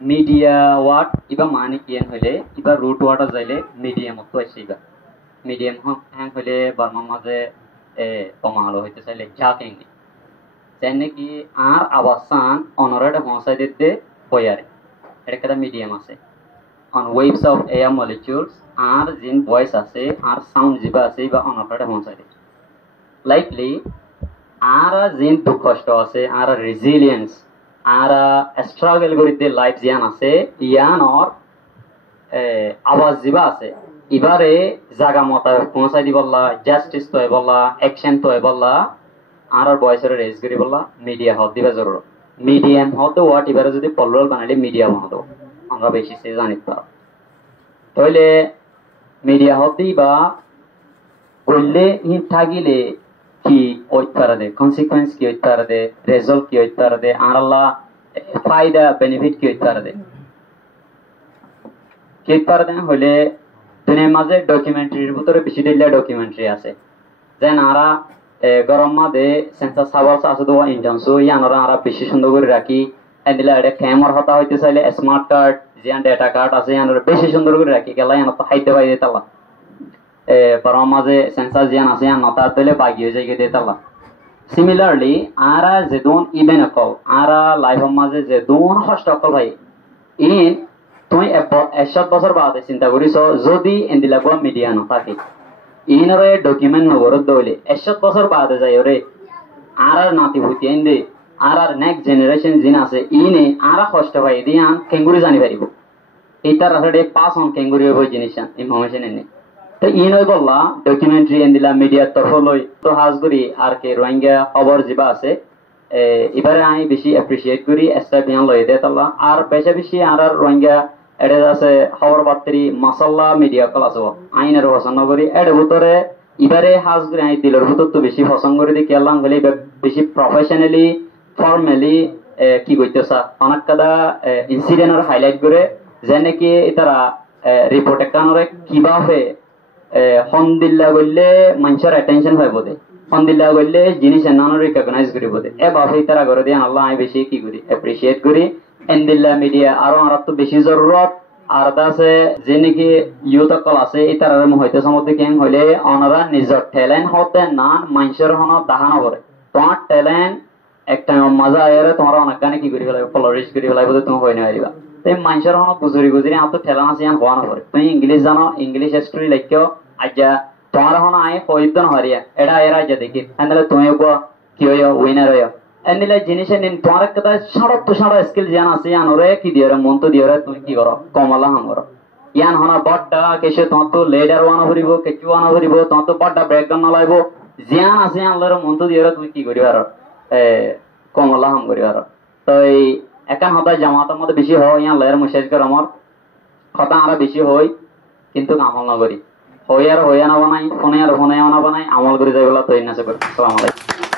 media word ইবা মানে কিয়েন হইলে ইবা root word যাইলে মিডিয়াম তো আসছে ইবা মিডিয়াম হ্যাং হইলে বর্মার মাঝে কমালো হইতে চাইলে ঝাঁকেন যেন কি আর আবাসান অনরেড পৌঁছাই দিতে বয়ারে এটা একটা মিডিয়াম আছে on waves of air molecules আর জিন ভয়েস আছে আর সাউন্ড জিবা আছে বা অনরেড পৌঁছাই দিতে likely আর জিন দুঃখ কষ্ট আছে আর রেজিলিয়েন্স আর স্ট্রাগল করিতে লাইফ জিয়ান আছে ইয়ান অর আওয়াজ জিবা আছে এবারে জায়গা মতো পৌঁছাই দি বললা জাস্টিস তো বললা অ্যাকশন তো বললা আর বয়সের রেজ করি বললা মিডিয়া হত দিবা জরুর মিডিয়াম হত ওয়াট এবারে যদি পলরল বানাইলে মিডিয়া বানাতো আমরা বেশি সে জানি পারো তাহলে মিডিয়া হত দিবা বললে ইন থাকিলে কি ওইতার দে কনসিকুয়েন্স কি ওইতার দে রেজাল্ট কি ওইতার দে আর আল্লাহ ফায়দা বেনিফিট কি ওইতার দে কি ওইতার দে হলে দুনিয়ার মাঝে ডকুমেন্টারির ভিতরে বেশি দিলে ডকুমেন্টারি আছে যেন আরা গরম মাঝে সেন্সার সাবাস আছে তো ইন্টার্নসো ইয়ানরা আরা বেশি সুন্দর করে রাখি এদিলা এটা ক্যামেরা হতা হইতে চাইলে স্মার্ট কার্ড জিয়ান ডেটা কার্ড আছে ইয়ানরা বেশি সুন্দর করে রাখি কেলা ইয়ান তো হাইতে পাই দিতালা গরম মাঝে সেন্সার জিয়ান আছে ইয়ান নতা দিলে বাগি হয়ে যাই দিতালা সিমিলারলি আরা যেদন ইভেন অকল আরা লাইফের মাঝে যেদন কষ্ট অকল ভাই ইন তুমি 1 বছর বাদে চিন্তা করিস যদি এন্দিলা মিডিয়া নথাকে ইনরে ডকুমেন্ট নগরত দইলে 1 বছর বাদে যাই রে আর নাতি ভূতি এন্দে আর নেক্সট জেনারেশন জিন আছে ইনে আর কষ্ট পাই দিয়ান কেঙ্গুরি জানি পারিব এটার আসলে পাস অন কেঙ্গুরি হইব জিনিস ইনফরমেশন এনে তো ইনই বললা ডকুমেন্টারি এন্দিলা মিডিয়ার তরফ লই তো হাজগুরি আর কে রোহিঙ্গা খবর জিবা আছে এবারে আমি বেশি অ্যাপ্রিসিয়েট করি স্টেপ ইয়ান লই দে তাল্লা আর বেশি বেশি আর রোহিঙ্গা এটা আছে খবর বার্তারি মাসাল্লা মিডিয়া কল আছে আইনের পছন্দ করি এর ভিতরে এবারে হাজ করে আই দিলের ভিতর তো বেশি পছন্দ করে দি কেলাম হলে বেশি প্রফেশনালি ফর্মালি কি কইতেছা অনেক কাদা ইনসিডেন্টর হাইলাইট করে যে নাকি তারা রিপোর্ট একানরে কিভাবে হন্দিল্লা করলে মানুষের অ্যাটেনশন হয় বোধে হন্দিল্লা করলে জিনিস এনানো রিকগনাইজ করি বোধে এভাবে তারা করে দিয়ে আল্লাহ আমি বেশি কি করি অ্যাপ্রিসিয়েট করি এন্দিল্লা মিডিয়া আরো আর তো বেশি জরুরত আর আছে যে নাকি ইউথ অকল আছে এই তার হইতে সমতে কেন হইলে অনারা নিজের ট্যালেন্ট হতে না মানুষের হন দাহানো করে তোমার ট্যালেন্ট একটা মজা আয়ারে তোমার অনেক গানে কি করি ফেলাই ফ্লোরিশ করি ফেলাই বলে তুমি হই না পারিবা তাই মানুষের হন গুজরি গুজরি আর তো ঠেলান আছে ইয়ান হওয়া না করে তুমি ইংলিশ জানো ইংলিশ হিস্ট্রি লেখিও আজ্ঞা তোমার হন আই হইতো না হারিয়া এটা এরা আজ্ঞা দেখি তাহলে তুমি কি হইয়া উইনার হইয়া এন্দিলে জিনিসে নিন তোমার কথা সাড়ত তো সাড়া স্কিল জান আছে ইয়ান ওরে কি দিও রে মন তো দিও রে তুমি কি করো কমলা হাম করো ইয়ান হনা বড়টা কেসে তোমার তো লেডার ওয়ানা ভরিব কেচু ওয়ানা ভরিব তোমার তো বড়টা ব্যাকগ্রাউন্ড না লাইব জিয়ান আছে ইয়ান লরে মন তো দিও রে তুমি কি করিবার কমলা হাম করিবার তো এই একান হতা জামাতের মধ্যে বেশি হয় ইয়ান লয়ের মেসেজ কর আমার কথা আরা বেশি হই কিন্তু আমল না করি হই আর হইয়া না বানাই ফোনে আর ফোনে না বানাই আমল করে যাইবলা তো ইন্নাসে করি আসসালামু আলাইকুম